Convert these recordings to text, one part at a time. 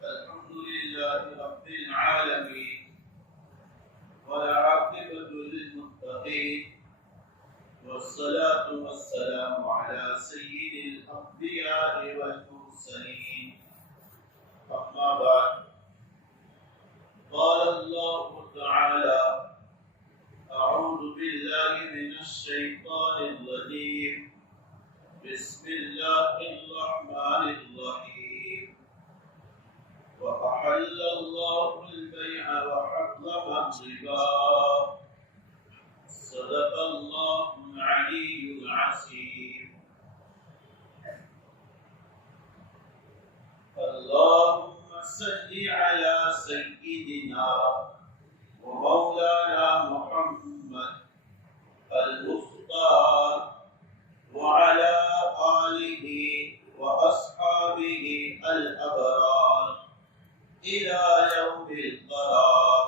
الحمد لله رب العالمين والعاقبة للمتقين والصلاة والسلام على سيد الأنبياء والمرسلين أما بعد قال الله تعالى أعوذ بالله من الشيطان الرجيم بسم الله الرحمن الرحيم وأحل الله البيع وحرم الربا صدق الله العلي العظيم اللهم صل على سيدنا ومولانا محمد المختار وعلى آله وأصحابه الأبرار إلى يوم القرار.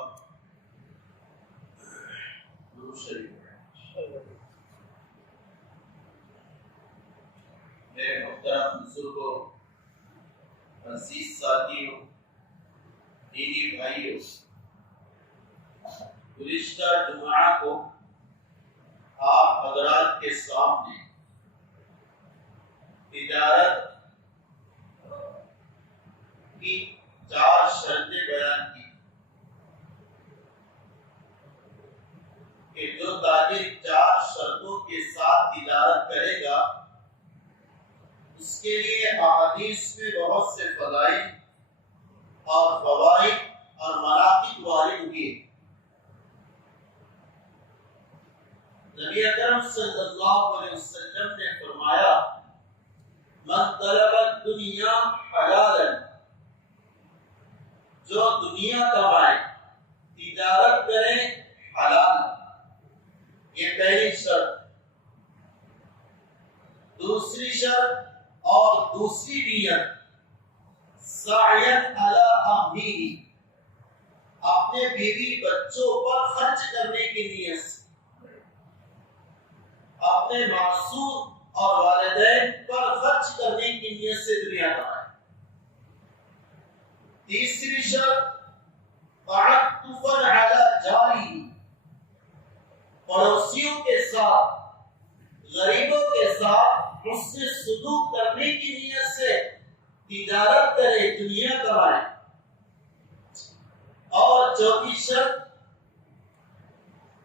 میرے محترم بزرگوں، عزیز ساتھیوں، دینی بھائیوں، گزشتہ جمعہ کو آپ حضرات کے سامنے تجارت کی 4 شرطیں بیان کی کہ جو تاجر 4 شرطوں کے ساتھ تجارت کرے گا اس کے لیے احادیث میں بہت سے فضائل اور فوائد اور مناقب وارد ہوئے. نبی اکرم صلی اللہ علیہ وسلم نے فرمایا من طلب الدنیا حلالا، جو دنیا کمائے تجارت کرے حلال، یہ پہلی شرط. دوسری شرط اور دوسری نیت سعیت علی اہلہ، اپنے بیوی بچوں پر خرچ کرنے کی نیت سے، اپنے معصوم اور والدین پر خرچ کرنے کی نیت سے دنیا کمائے. تیسری شرط تعطفا علی جاری، پڑوسیوں کے ساتھ، غریبوں کے ساتھ حسن سلوک کرنے کی نیت سے تجارت کرے، دنیا کمائے. اور چوتھی شرط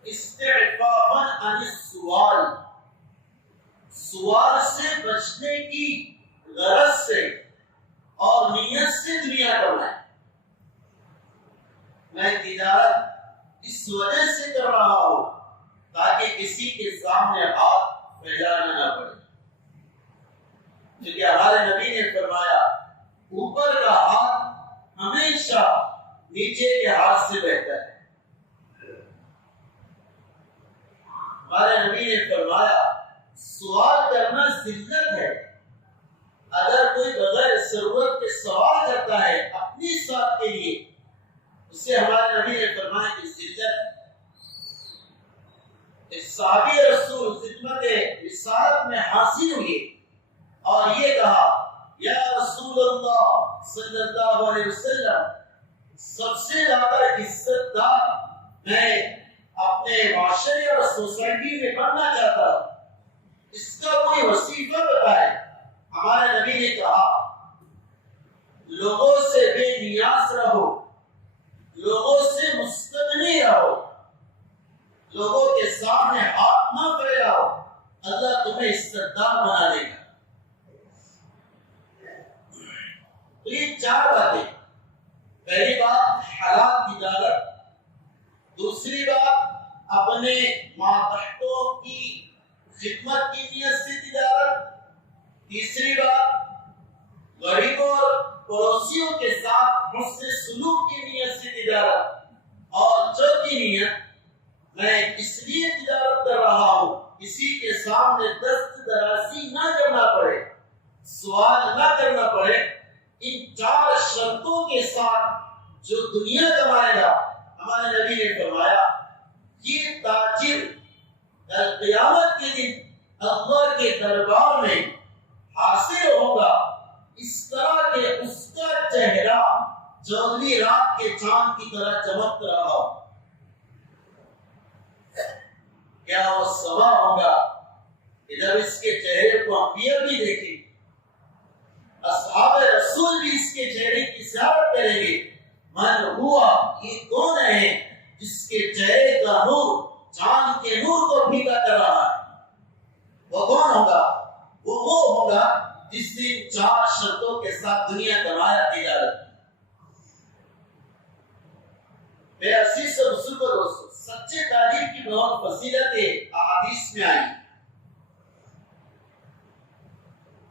استعفافا عن السؤال، سوال سے بچنے کی غرض سے اور نیت سے دنیا کمائے. میں تجارت اس وجہ سے کر رہا ہوں تاکہ کسی کے سامنے ہاتھ پھیلانا نہ پڑے، کیونکہ ہمارے نبی نے فرمایا اوپر کا ہاتھ ہمیشہ نیچے کے ہاتھ سے بہتر ہے. ہمارے نبی نے فرمایا سوال کرنا ذلت ہے. اگر کوئی بغیر ضرورت کے سوال کرتا ہے اپنی ذات کے لیے، اسے ہمارے نبی نے فرمایا کہ ذلت. صحابی رسول خدمت رسالت میں حاصل ہوئے اور یہ کہا یا رسول اللہ صلی اللہ علیہ وسلم، سب سے زیادہ عزت دار میں اپنے معاشرے اور سوسائٹی میں بننا چاہتا ہوں، اس کا کوئی وظیفہ بتائے. ہمارے نبی نے کہا لوگوں سے بے نیاز رہو، لوگوں سے مستغنی رہو، لوگوں کے سامنے ہاتھ نہ پھیلاؤ، اللہ تمہیں عزتدار بنا دے گا. تو یہ 4 باتیں. پہلی بات حلال تجارت، دوسری بات اپنے ماتحتوں کی خدمت کی نیت سے تجارت، تیسری بات غریبوں اور پڑوسیوں کے ساتھ حسن سلوک کی نیت سے تجارت، اور چوتھی نیت میں اس لیے تجارت کر رہا ہوں کسی کے سامنے دست درازی نہ کرنا پڑے، سوال نہ کرنا پڑے. ان 4 شرطوں کے ساتھ جو دنیا کمائے گا، ہمارے نبی نے فرمایا یہ تاجر قیامت کے دن اللہ کے دربار میں حاصل ہوگا اس طرح چہرہ چودھویں رات کے چاند کی طرح چمک رہا ہو، کیا وہ سبا ہوگا کہ جب اس کے چہرے کو انبیاء بھی دیکھیں، اصحاب رسول بھی اس کے چہرے کی زیارت کریں گے؟ من ہوا، یہ کون ہے جس کے چہرے کا نور چاند کے نور کو پھیکا کر رہا ہے؟ وہ کون ہوگا؟ وہ ہوگا جس دن 4 شرطوں کے ساتھ دنیا کمایا تجارت۔ میرے عزیز و بزرگوں دوستو، سچے تاجر کی بہت فضیلتیں احادیث میں آئی۔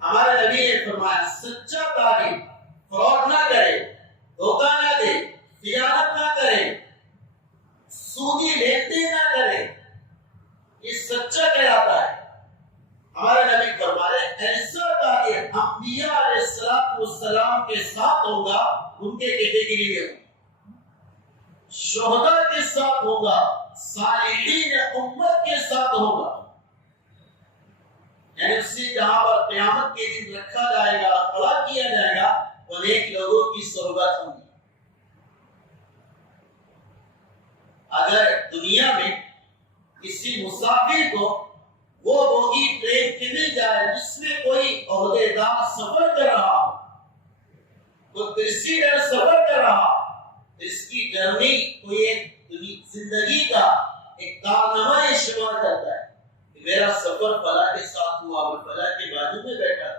ہمارے نبی نے فرمایا سچا تاجر فراڈ نہ کرے، دھوکہ نہ دے، خیانت نہ کرے، سودی لین دین نہ کرے، یہ سچا کہلاتا ہے۔ ہمارے نبی فرماتے ایسا تاجر انبیاء علیہ السلام کے ساتھ ہوگا، ان کے کیٹیگری میں ہوگا، شہداء کے ساتھ ہوگا، صالحین امت کے ساتھ ہوگا، یعنی اسی جہاں پر قیامت کے دن رکھا جائے گا، کھڑا کیا جائے گا، وہ نیک لوگوں کی صحبت ہوگی۔ اگر دنیا میں کسی مسافر کو وہ بوگی ٹرین کی مل جائے جس میں کوئی عہدیدار سفر کر رہا ہو، کوئی کرسی پر سفر کر رہا، اس کی جرنی کوئی ایک زندگی کا ایک کارنامہ شمار کرتا ہے کہ میرا سفر فلاں کے ساتھ ہوا، میں فلاں کے بازو میں بیٹھا۔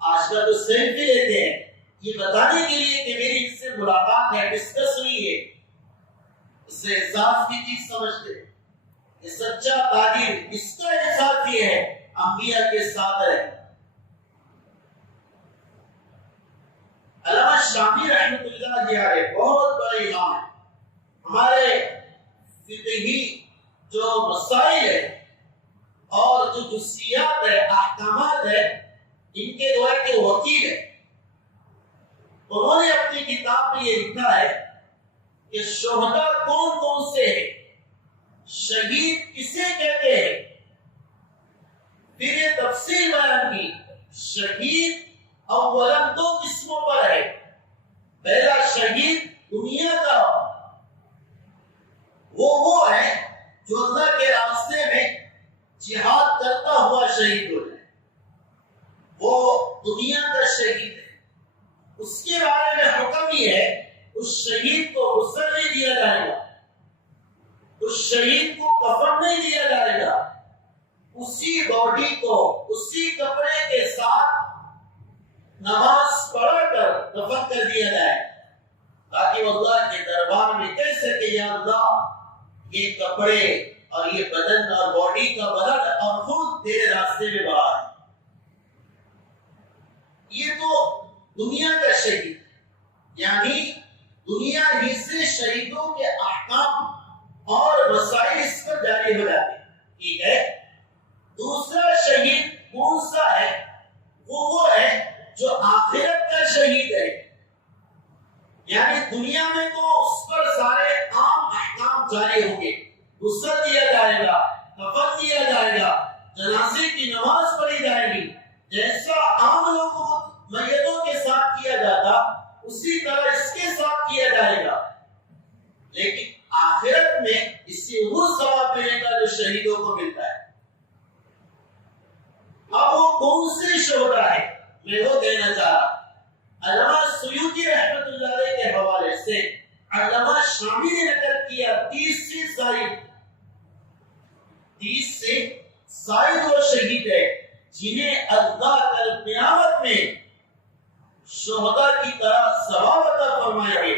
آج کل تو سیلفی لیتے ہیں یہ بتانے کے لیے کہ میری اس سے ملاقات ہے، ڈسکس ہوئی ہے، اسے احساس کی چیز سمجھتے ہیں۔ یہ سچا تاجر، اس کا احساس یہ ہے انبیاء کے ساتھ ہے۔ علامہ شامی رحمۃ اللہ علیہ بہت بڑے امام ہیں، ہمارے فقہی جو مسائل ہے اور جو جزئیات ہے، احکامات ہے، ان کے گویا کے وکیل ہے۔ انہوں نے اپنی کتاب میں یہ لکھا ہے کہ شہداء کون کون سے ہیں، شہید کسے کہتے ہیں، پھر یہ تفصیل بیان کی۔ شہید اولاً 2 قسموں پر ہے۔ پہلا شہید دنیا کا وہ ہے جو اللہ کے راستے میں جہاد کرتا ہوا شہید ہو جائے، وہ دنیا کا شہید ہے۔ اس کے بارے میں حکم یہ ہے اس شہید کو غسل نہیں دیا جائے گا، اس شہید کو کفن نہیں دیا جائے گا، اسی باڈی کو اسی کپڑے کے ساتھ نماز پڑھ کر دفن کر دیا جائے تاکہ وہ اللہ کے دربار میں کہہ سکے یا اللہ یہ کپڑے اور یہ بدن اور باڈی کا بدن اور خود تیرے راستے میں بہا ہے۔ یہ تو دنیا کا شہید، یعنی دنیا ہی سے شہیدوں کے احکام اور مسائل اس پر جاری ہو جاتے ہیں، ٹھیک ہے۔ دوسرا شہید کون سا ہے؟ وہ ہے جو آخرت کا شہید ہے، یعنی دنیا میں تو اس پر سارے عام احکام جاری ہوں گے، غسل دیا جائے گا، کفن دیا جائے گا، جنازے کی نماز پڑھی جائے گی، جیسا عام لوگوں کو میتوں کے ساتھ کیا جاتا اسی طرح اس کے ساتھ کیا جائے گا، لیکن آخرت میں اس سے وہ ثواب ملے گا جو شہیدوں کو ملتا ہے۔ اب وہ کون سے شہداء ہے میں وہ دینا چاہ رہا۔ علامہ سیوطی رحمۃ اللہ علیہ کے حوالے سے علامہ شامی نے نقل کیا 30 سے زائد وہ شہید ہے جنہیں اللہ کل قیامت میں شہداء کی طرح ثواب عطا فرمائیں گے۔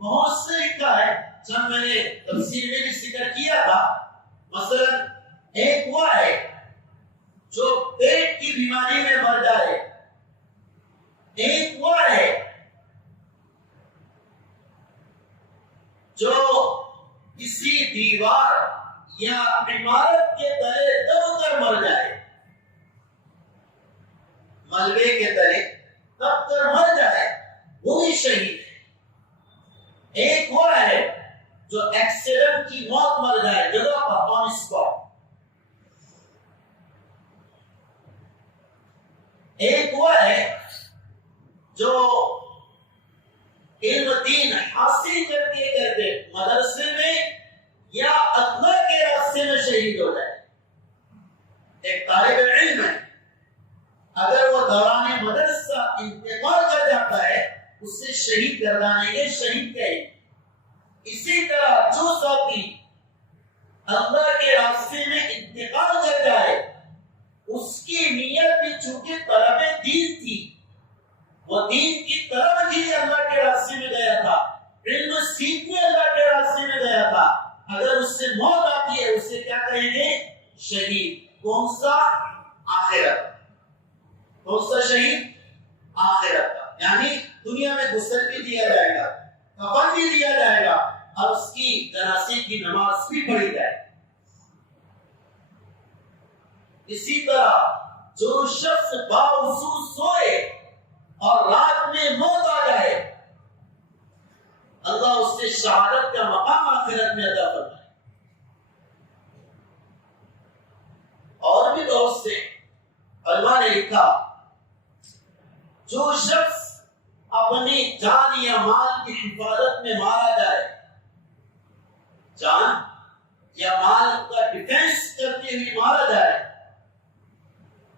بہت سے لکھا ہے، چند میں نے تفسیر میں بھی ذکر کیا تھا، مثلا ایک وہ ہے جو پیٹ کی بیماری میں مر جائے، ایک وہ ہے جو کسی دیوار یا عمارت کے تلے دب کر مر جائے، ملبے کے تلے دب کر مر جائے، وہی شہید ہے۔ ایک وہ ہے جو ایکسیڈنٹ کی موت مر جائے جگہ پر آن اسپاٹ، ایک وہ ہے جو علم دین حاصل کرتے کرتے مدرسے میں یا اللہ کے راستے میں شہید ہو جائے. ایک طالب علم ہے، اگر وہ دوران مدرسہ انتقال کر جاتا ہے اسے شہید گردانیں گے، شہید کہیں. اسی طرح جو ساتھی اللہ کے راستے میں انتقال کر جائے اس کی نیت بھی چونکہ طلب دین تھی، وہ دین کی طرف ہی اللہ کے راستے میں گیا تھا، علم سیکھنے اللہ کے راستے میں گیا تھا، اگر اس سے موت آتی ہے اسے کیا کہیں گے؟ شہید. کون سا؟ آخرت. کون سا شہید؟ آخرت کا. یعنی دنیا میں غسل بھی دیا جائے گا، کفن بھی دیا جائے گا اور اس کی جنازے کی نماز بھی پڑھی جائے. اسی طرح جو شخص باوضو سوئے اور رات میں موت آ جائے اللہ اس سے شہادت کا مقام آخرت میں عطا فرمائے. اور بھی بہت سے علماء نے لکھا جو شخص اپنی جان یا مال کی حفاظت میں مارا جائے، جان یا مال کا ڈیفینس کرتے ہوئے مارا جائے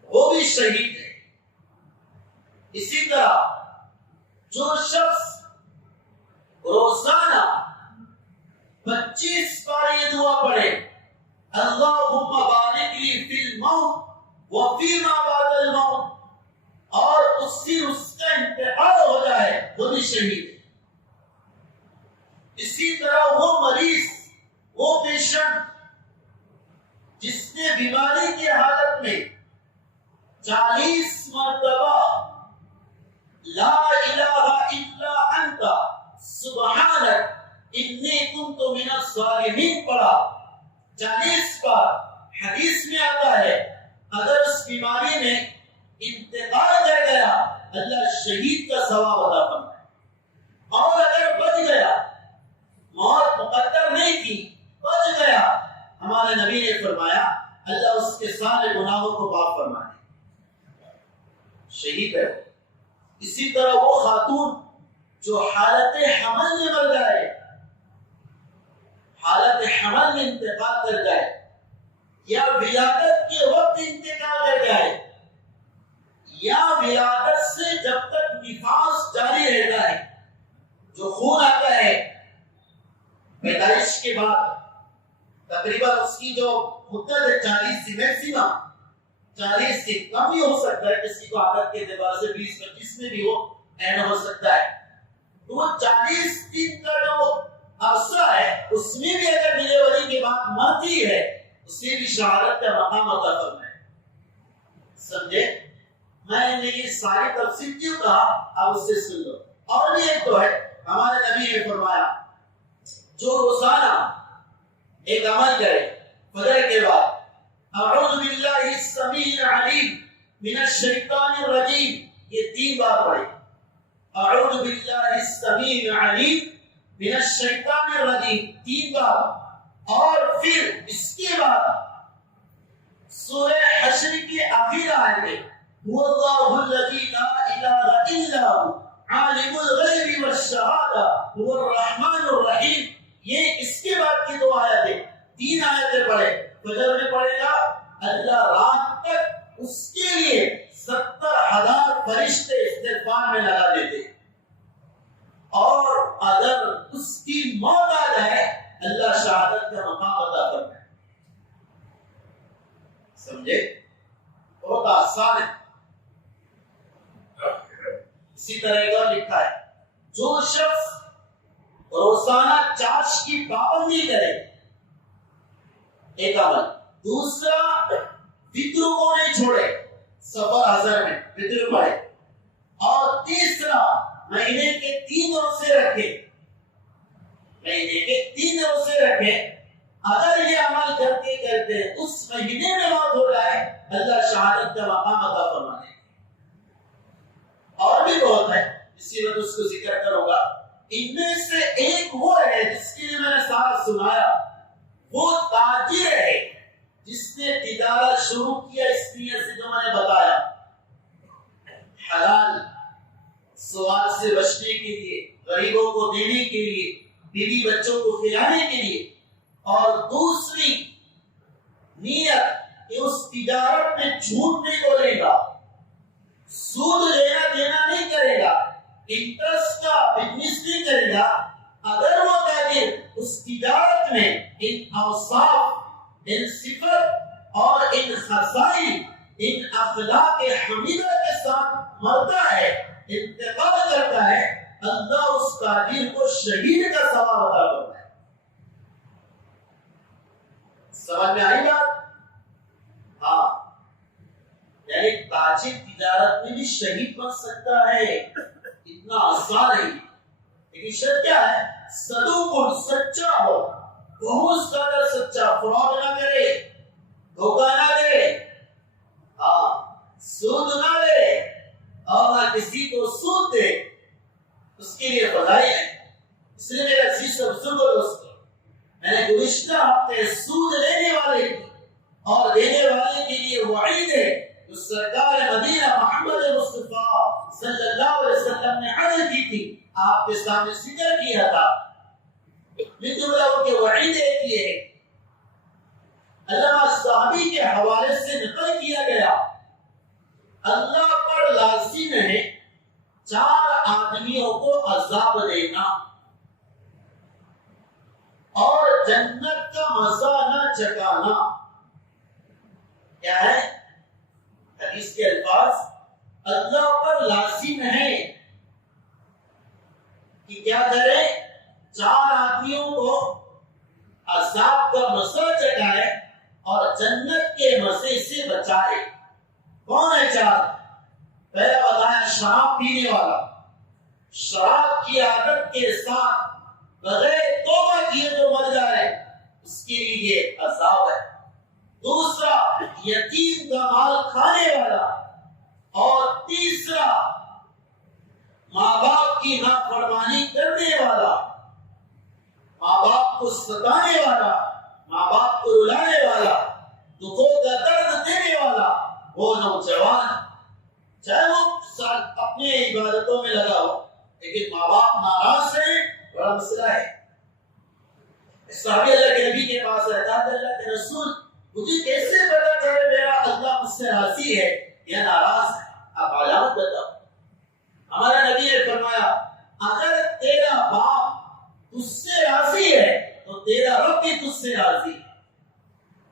وہ بھی شہید ہے. اسی طرح جو شخص روزانہ 25 بار یہ دعا پڑھے اللہم بارک لی فی الموت وفی ما بعد الموت، اور اس کا انتقال ہو جائے وہ بھی شہید ہے. اسی طرح وہ مریض، وہ پیشنٹ جس نے بیماری کی حالت میں 40 مرتبہ لا الہ الا انت سبحانک انی کنت من الظالمین پڑھا 40 بار. حدیث میں آتا ہے اگر اس بیماری میں انتقال کر گیا اللہ شہید کا ثواب عطا فرمائے، اور اگر بچ گیا، موت مقدر نہیں تھی، بچ گیا، ہمارے نبی نے فرمایا اللہ اس کے سارے گناہوں کو معاف فرمائے، شہید ہے. اسی طرح وہ خاتون جو حالت حمل میں مر جائے، حالت حمل میں انتقال کر جائے یا ولادت کے وقت انتقال کر جائے یا ولادت سے جب تک نفاس جاری رہتا ہے، جو خون آتا ہے پیدائش کے بعد تقریباً اس کی جو مدت ہے 40 سے میکسیمم 40 سے کم بھی ہو سکتا ہے، کسی کو عادت کے اعتبار سے 20-25 میں بھی ہو اینڈ ہو سکتا ہے. تو وہ 40 دن کا جو عرصہ ہے اس میں بھی اگر ڈلیوری کے بعد مرتی ہے اسے بھی شہادت کا مقام عطا فرمائے. سمجھے؟ میں نے یہ ساری تفصیل کیوں کہا اب اس سے سن لو. اور بھی ایک تو ہے ہمارے نبی نے فرمایا جو روزانہ ایک عمل کرے فجر کے بعد اعوذ باللہ السمیع العلیم من الشیطان الرجیم، یہ 3 بار پڑھے. اعوذ باللہ السمیع العلیم من الشیطان الرجیم 3 بار، اور پھر اس کے بعد سورہ حشر کی آخر آیت ہے هو اللہ الذی لا الہ الا هو عالم الغیب والشہادہ هو الرحمن الرحیم. یہ اس کے بعد کی 2 آیتیں 3 آیتیں پڑھے فجر میں پڑھے گا، اللہ رات تک اس کے لیے 70,000 فرشتے استغفار میں لگا دیتے، اور اگر اس کی موت آ جائے اللہ شہادت کا مقام عطا کرتا ہے. سمجھے؟ بہت آسان ہے. اسی طرح ایک اور لکھا ہے جو شخص روزانہ چاش کی پابندی کرے، ایک عمل. دوسرا فطر کو نہیں چھوڑے، سفر حضر میں فطر پڑے. اور تیسرا مہینے کے 3 روزے رکھے، مہینے کے 3 روزے رکھے. اگر یہ عمل کرتے کرتے اس مہینے میں موت ہو جائے اللہ شہادت کا مقام عطا فرمائے. اور بھی بہت ہے، اسی وقت اس کو ذکر کروں گا. ان میں سے ایک وہ ہے جس کے لیے میں نے ساتھ سنایا، وہ تاجر ہے جس نے تجارت شروع کیا اس نیت سے جو میں نے بتایا، حلال سوال سے بچنے کے لیے، غریبوں کو دینے کے لیے، بیوی بچوں کو کھلانے کے لیے، اور دوسری نیت کہ اس تجارت میں جھوٹ نہیں بولے گا، سود لینا دینا نہیں کرے گا، انٹرسٹ کا بزنس نہیں کرے گا۔ اگر وہ تاجر اس تجارت میں ان اوصاف، ان صفت اور ان خصائل، ان اخلاق حمیدہ کے ساتھ مرتا ہے، انتقال کرتا ہے، اللہ اس تاجر کو شہید کا ثواب عطا کرتا ہے۔ سمجھ میں آئی بات؟ ہاں، یعنی تاجر تجارت میں بھی شہید بن سکتا ہے، اتنا آسان نہیں، لیکن شرط کیا ہے؟ صدوق، سچا ہو، بہت زیادہ سچا، فراڈ نہ کرے، دھوکہ نہ دے، ہاں، سود نہ لے اور نہ کسی کو سود دے، اس کے لیے فضائی ہے۔ اس لیے میرے عزیز بزرگوں دوستو، میں نے گزشتہ ہفتے سود لینے والے اور دینے والے کے لیے وعید ہے جو سرکار مدینہ محمد مصطفیٰ صلی اللہ علیہ وسلم نے عرض کی تھی، آپ کے سامنے ذکر کیا تھا۔ لیکن ان کے وعیدے کیے علامہ صحابی کے حوالے سے نقل کیا گیا، اللہ پر لازم ہے 4 آدمیوں کو عذاب دینا اور جنت کا مزہ نہ چکانا۔ کیا ہے؟ حدیث کے الفاظ، اللہ پر لازم ہے کہ کیا کرے؟ 4 آدمیوں کو عذاب کا مزہ چکائے اور جنت کے مزے سے بچائے۔ کون ہے 4؟ پہلا بتایا شراب پینے والا، شراب کی عادت کے ساتھ بغیر توبہ کیے تو مر جائے، اس کے لیے عذاب ہے۔ دوسرا یتیم کا مال کھانے والا، اور تیسرا ماں باپ کی نافرمانی کرنے والا، ماں باپ کو ستانے والا، ماں باپ کو رلانے والا، دکھوں کا درد دینے والا وہ نوجوان، چاہے وہ اپنے عبادتوں میں لگا ہو لیکن ماں باپ ناراض ہیں، بڑا مسئلہ ہے۔ صحابی اللہ کے نبی کے پاس رہتا تھا، اللہ کے رسول مجھے کیسے پتا چلے میرا اللہ مجھ سے راضی ہے یا ناراض ہے؟ آپ علامت بتاؤ۔ ہمارا نبی نے فرمایا اگر تیرا باپ تجھ سے راضی ہے تو تیرا رب بھی تجھ سے راضی ہے،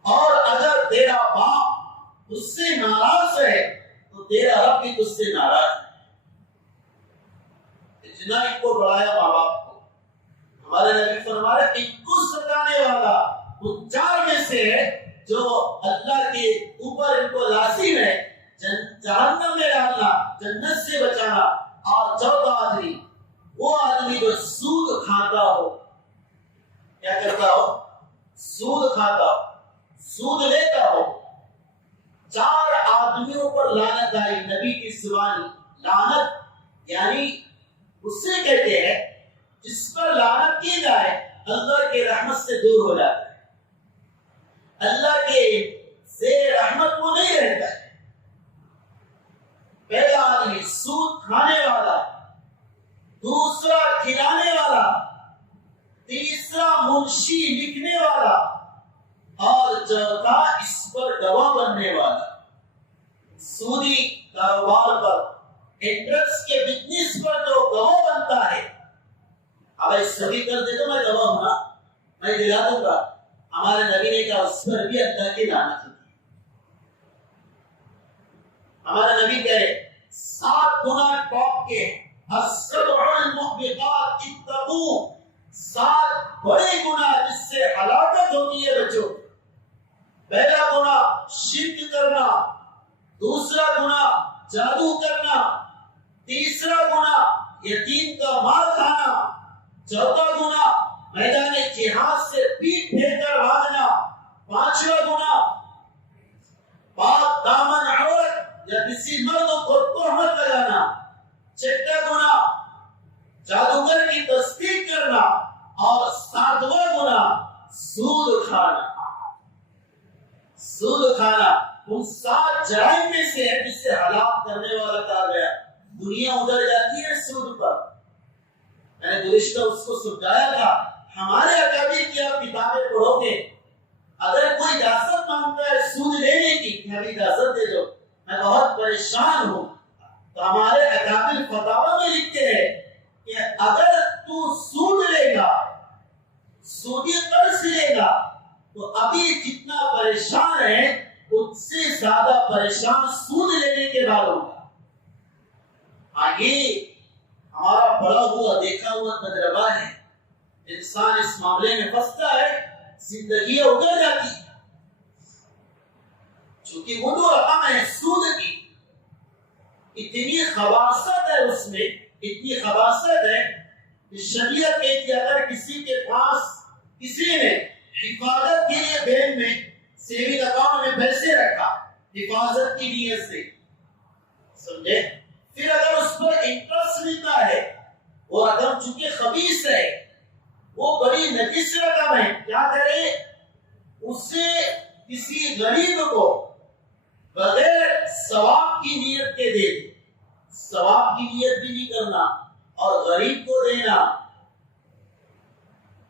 اور اگر تیرا باپ تجھ سے ناراض ہے تو تیرا رب بھی تجھ سے ناراض ہے۔ جتنا ان کو بڑھایا ماں باپ کو، ہمارے نبی فرما رہے ان کو ستانے والا ان 4 میں سے ہے جو اللہ کے اوپر ان کو لازم ہے جہنم میں ڈالنا، جنت سے بچانا۔ اور 14 آدمی، وہ آدمی جو سود کھاتا ہو، کیا کرتا ہو؟ سود کھاتا ہو، سود لیتا ہو۔ 4 آدمیوں پر لعنت آئی، نبی کی زبانی لعنت یعنی اسے کہتے ہیں جس پر لعنت کی جائے اللہ کے رحمت سے دور ہو جاتا ہے، اللہ کے زیر رحمت وہ نہیں رہتا ہے۔ پہلا آدمی سود کھانے والا، دوسرا کھلانے والا، تیسرا منشی لکھنے والا، اور چوتھا اس پر گواہ بننے والا۔ سودی کاروبار پر، انٹرسٹ کے بزنس پر جو گواہ بنتا ہے، اب سبھی کر دے تو میں گواہ ہوں نا، میں دلا دوں گا۔ ہمارے نبی نے کہا اس پر بھی اللہ کی لعنت ہوتی ہے۔ ہمارا نبی کہے 7 گناہ ٹاپ کے، السبع المحبطات اتقوا، 7 بڑے گناہ جس سے ہلاکت ہوتی ہے بچوں۔ پہلا گناہ شرک کرنا، دوسرا گناہ جادو کرنا، تیسرا گناہ یتیم کا مال کھانا، چوتھا گناہ میدان جہاد سے پیٹ پھیر کر بھاگنا، پانچواں گناہ پاک دامن عورت یا کسی مرد کو تہمت لگانا، چھٹا گناہ جادوگر کی تصدیق کرنا، اور 7واں گناہ سود کھانا۔ سود کھانا ان 7 جرائم میں سے ہے جس سے ہلاک کرنے والا کہا گیا۔ دنیا ادھر جاتی ہے سود پر، میں نے گزشتہ اس کو سمجھایا تھا، ہمارے اکابر کی آپ کتابیں پڑھو گے، اگر کوئی اجازت مانگتا ہے سود لینے کی کہ ہمیں اجازت دے دو، میں بہت پریشان ہوں، تو ہمارے اکابر فتاوی میں لکھتے ہیں کہ اگر تو سود لے گا، سودی قرض لے گا، تو ابھی جتنا پریشان ہے اس سے زیادہ پریشان سود لینے کے بعد ہوگا۔ آگے ہمارا پڑھا ہوا دیکھا ہوا تجربہ ہے، انسان اس معاملے میں پھنستا ہے، زندگی اجڑ جاتی ہے، چونکہ وہ جو رقم ہے سود کی، اتنی خباثت ہے اس میں، اتنی خباثت ہے کہ شریعت کہتی ہے اگر کسی کے پاس کسی نے حفاظت کے لیے بینک میں سیونگ اکاؤنٹ میں پیسے رکھا حفاظت کی نیت سے، سمجھے، پھر اگر اس پر انٹرسٹ ملتا ہے، وہ رقم چونکہ خبیث ہے، وہ بڑی نجس رقم ہے، کیا کرے، اسے کسی غریب کو بغیر ثواب کی نیت کے دے دے، ثواب کی نیت بھی نہیں کرنا اور غریب کو دینا۔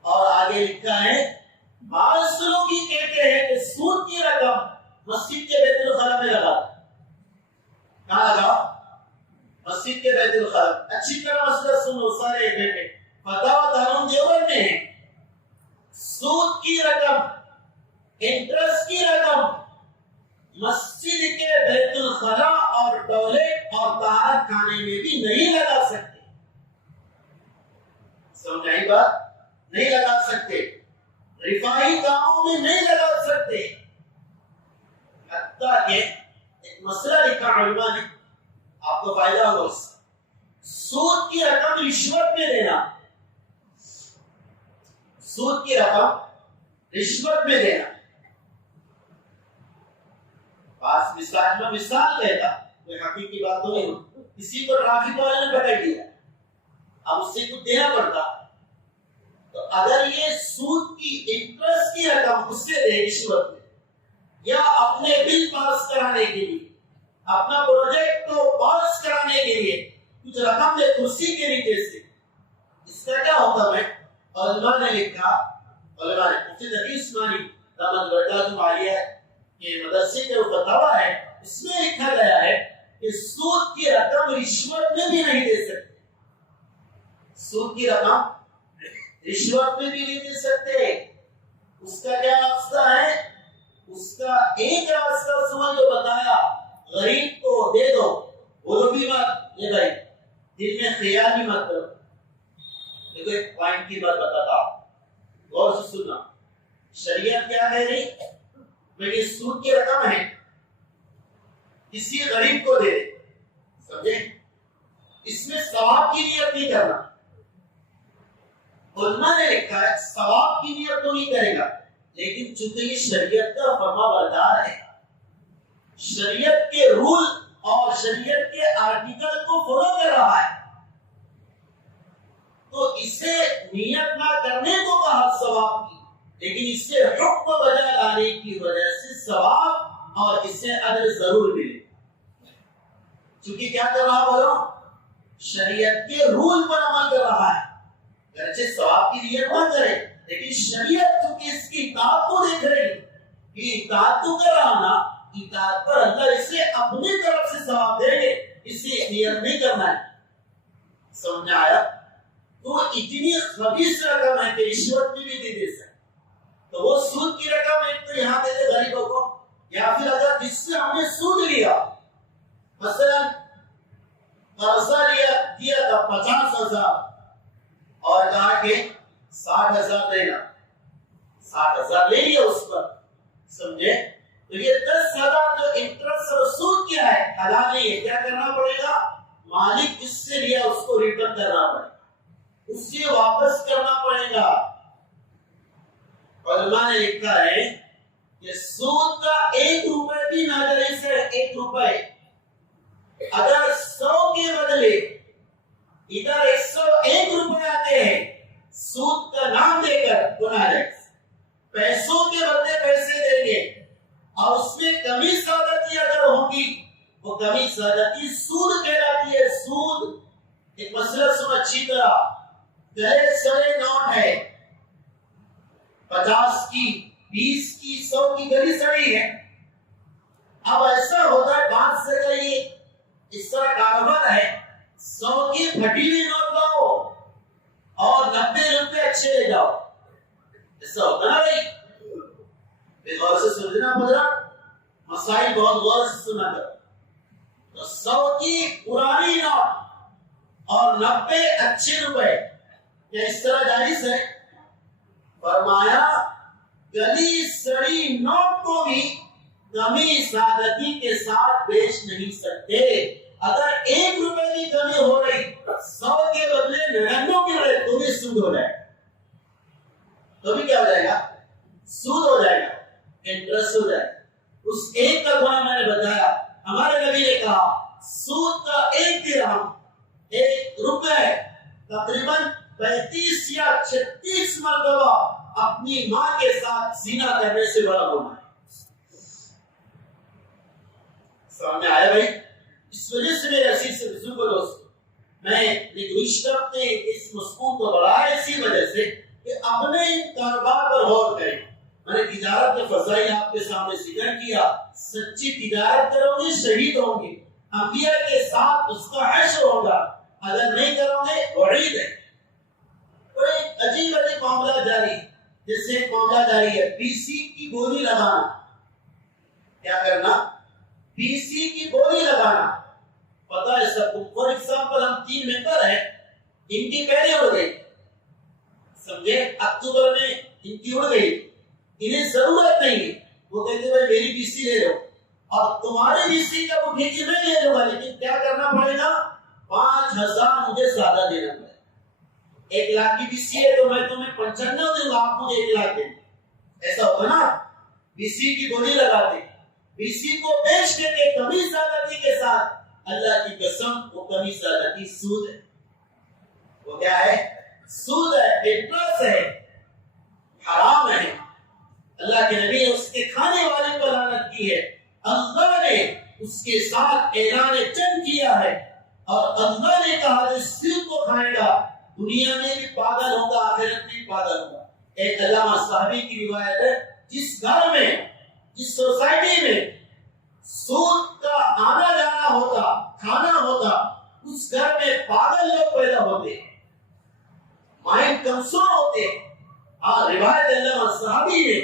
اور آگے لکھا ہے بعض لوگ یہ کہتے ہیں کہ سود کی رقم مسجد کے بیت الخلا میں لگا، کہاں لگا؟ مسجد کے بیت الخلا۔ اچھی طرح مسئلہ سنو سارے بیٹے، فتاوی دارالعلوم دیوبند میں ہے، سود کی رقم، انٹرسٹ کی رقم مسجد کے بیت الخلا اور ٹوائلٹ اور طہارت خانے میں بھی نہیں لگا سکتے، سمجھائی بات، نہیں لگا سکتے، رفاہی کاموں میں نہیں لگا سکتے۔ حتیٰ کہ ایک مسئلہ لکھا علماء نے، آپ کو فائدہ ہوگا اس سے، سود کی رقم رشوت میں دینا، سود کی رقم رشوت میں دینا، بس مثال کہتا، کوئی حقیقی بات تو نہیں، کسی کو ٹریفک والے نے پکڑ لیا، اب اس سے کچھ دینا پڑتا، تو اگر یہ سود کی انٹرسٹ کی رقم اس سے دے رشوت میں، یا اپنے بل پاس کرانے کے لیے، اپنا پروجیکٹ کو پاس کرانے کے لیے کچھ رقم دے کرسی کے نیچے سے، اس کا کیا حکم ہے؟ علماء نے لکھا، علماء نے مفتی تقی عثمانی دامت برکاتہ عالیہ کے مدرسے کے فتاوی ہے، اس میں لکھا گیا ہے کہ سود کی رقم رشوت میں بھی نہیں دے سکتے، سود کی رقم رشوت میں بھی نہیں دے سکتے۔ اس کا کیا راستہ ہے؟ اس کا ایک راستہ سمجھ جو بتایا، غریب کو دے دو، بولو بھی مت، یہ بھائی دل میں خیال بھی مت کرو۔ دیکھو ایک پوائنٹ کی بات بتاتا ہوں، غور سے سننا، شریعت کیا کہہ رہی؟ یہ سود کی رقم ہے، کسی غریب کو دے دے، سمجھے، اس میں ثواب کی نیت نہیں کرنا۔ علماء نے لکھا ہے ثواب کی نیت تو نہیں کرے گا، لیکن چونکہ یہ شریعت کا فرما بردار ہے، شریعت کے رول اور شریعت کے آرٹیکل کو فالو کر رہا ہے، تو اسے نیت نہ کرنے کو کہا ثواب کی، لیکن اس سے حکم بجا لانے کی وجہ سے ثواب اور اس سے اجر ضرور ملے، چونکہ کیا کر رہا بولو، شریعت کے رول پر عمل کر رہا ہے، گرچہ ثواب کی نیت نہ کرے، لیکن شریعت چونکہ اس کی اطاعت کو دیکھ رہی کہ اطاعت تو کر رہا نا، اطاعت پر اللہ اسے اپنی طرف سے ثواب دیں گے، اسے نیت نہیں کرنا ہے، سمجھ آیا؟ تو اتنی خبیث رقم ہے کہ رشوت بھی نہیں دے سکتے، تو وہ سود کی رقم ایک تو یہاں دے دے غریبوں کو، یا پھر اگر جس سے ہم نے سود لیا، مثلا قرضہ دیا تھا 50,000 اور کہا کہ 60,000 دینا، 60,000 لے لیا اس پر، سمجھے، تو یہ 10,000 جو انٹرسٹ اور سود کیا ہے حلال نہیں ہے، کیا کرنا پڑے گا؟ مالک جس سے لیا اس کو ریٹرن کرنا پڑے گا، اس سے واپس کرنا پڑے گا۔ علماء نے لکھا ہے کہ سود کا 1 روپے بھی ناجائز ہے، 1 روپے، اگر 100 کے بدلے ادھر 101 روپے آتے ہیں سود کا نام دے کر گناہ ہے، پیسوں کے بدلے پیسے دیں گے اور اس میں کمی زیادتی اگر ہوگی، وہ کمی زیادتی سود کہلاتی ہے، سود۔ ایک مسئلہ سن اچھی طرح، گلے سڑے نوٹ ہے، 50 کی، 20 کی، 100 کی گلی سڑی ہے۔ اب ایسا ہوتا ہے بات سے کہ یہ اس طرح کاروبار ہے، 100 کی پھٹی ہوئی نوٹ لاؤ اور 90 روپے اچھے لے جاؤ، ایسا ہوتا نا بھائی؟ بے غور سے سمجھنا پڑا، مسائل بہت غور سے سنا کر۔ تو 100 کی پرانی نوٹ اور 90 اچھے روپے، کیا اس طرح جائز ہے؟ فرمایا گلی سڑی نوٹ کو بھی کمی زیادتی کے ساتھ بیچ نہیں سکتے۔ اگر 1 روپے کی کمی ہو رہی، 100 کے بدلے 99 کی رہے تو بھی سود ہو جائے گا، تو بھی کیا ہو جائے گا؟ سود ہو جائے گا، انٹرسٹ ہو جائے گا۔ اس ایک کا گناہ میں نے بتایا، ہمارے نبی نے کہا سود کا 1 درہم، 1 روپے تقریباً 35 یا 36 مرتبہ اپنی ماں کے ساتھ زنا کرنے سے بڑا گناہ ہے۔ سامنے آیا بھائی؟ اس وجہ سے میرے عزیز سے بزرگ دوست، میں نے گزشتہ ہفتے اس مضمون کو بڑھایا اسی وجہ سے کہ اپنے کاروبار پر غور کریں۔ میں نے تجارت کے فضائل آپ کے سامنے ذکر کیا، سچی تجارت کرو گے شہید ہوں گے، انبیاء کے ساتھ اس کا حشر ہوگا، اگر نہیں کرو گے وعید ہے۔ بڑے عجیب عجیب معاملہ جاری، جیسے ایک معاملہ جاری ہے بی سی کی بولی لگانا۔ کیا کرنا؟ بی سی کی بولی لگانا۔ پتا ہے سب کو، فور ایگزامپل ہم 3 ممبر ہیں، ان کی پہلے اڑ گئی، سمجھے؟ اکتوبر میں ان کی اڑ گئی، انہیں ضرورت نہیں ہے، وہ کہتے بھائی میری بی سی لے لو، اور تمہاری بی سی کا وہ ٹھیک میں لے لوں گا، لیکن کیا کرنا پڑے گا؟ 5000 مجھے زیادہ دینا پڑے گا۔ 1 لاکھ کی بی سی ہے تو میں تمہیں 95 دوں گا، آپ مجھے 1 لاکھ دیں، ایسا ہوگا نا؟ بی سی کی بولی لگاتے، بی سی کو بیچ کے کمی زیادتی کے ساتھ، اللہ کی قسم وہ کمی زیادتی سود ہے۔ وہ کیا ہے؟ سود ہے، انٹرسٹ ہے، حرام ہے۔ اللہ کے نبی نے اس کے کھانے والے پر لعنت کی ہے، اللہ نے اس کے ساتھ اعلان جنگ کیا ہے، اور اللہ نے کہا جو سود کو کھائے گا دنیا میں بھی پاگل ہوگا، آخرت میں بھی پاگل ہوگا۔ ایک علامہ صحابی کی روایت ہے، جس گھر میں، جس سوسائٹی میں سود کا آنا جانا ہوتا، کھانا ہوتا، اس گھر میں پاگل لوگ پیدا ہوتے، مائنڈ کمزور ہوتے۔ روایت علامہ صحابی نے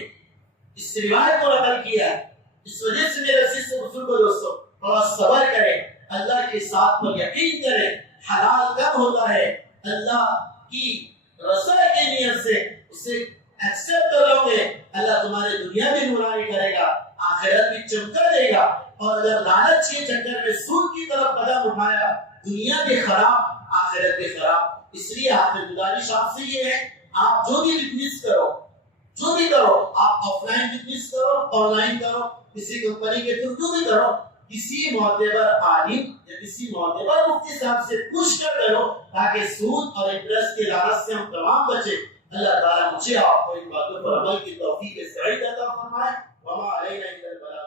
اس روایت کو نقل کیا ہے۔ اس وجہ سے میرے عزیز سے بزرگوں دوستوں، تھوڑا صبر کریں، اللہ کے ساتھ پر یقین کریں۔ حلال کب ہوتا ہے؟ اللہ کی رضا کی نیت سے اسے ایکسپٹ کرو گے، اللہ تمہارے دنیا بھی نورانی کرے گا، آخرت بھی چمکا دے گا۔ اور اگر لالچ کے چکر میں سود کی طرف قدم اٹھایا، دنیا بھی خراب، آخرت بھی خراب۔ اس لیے آپ کی گزارش آپ سے یہ ہے، آپ جو بھی بزنس کرو، جو بھی کرو، آپ آف لائن بزنس کرو، آن لائن کرو، کسی کمپنی کے تھرو جو بھی کرو، کسی معتبر عالم یا کسی معتبر مفتی صاحب سے پوچھ کر کرو، تاکہ سود اور انٹرسٹ کے لالچ سے ہم تمام بچے۔ اللہ تعالیٰ مجھے آپ کو ان باتوں پر عمل کی توفیق سعید عطا فرمائے۔ وما علینا الا البلاغ۔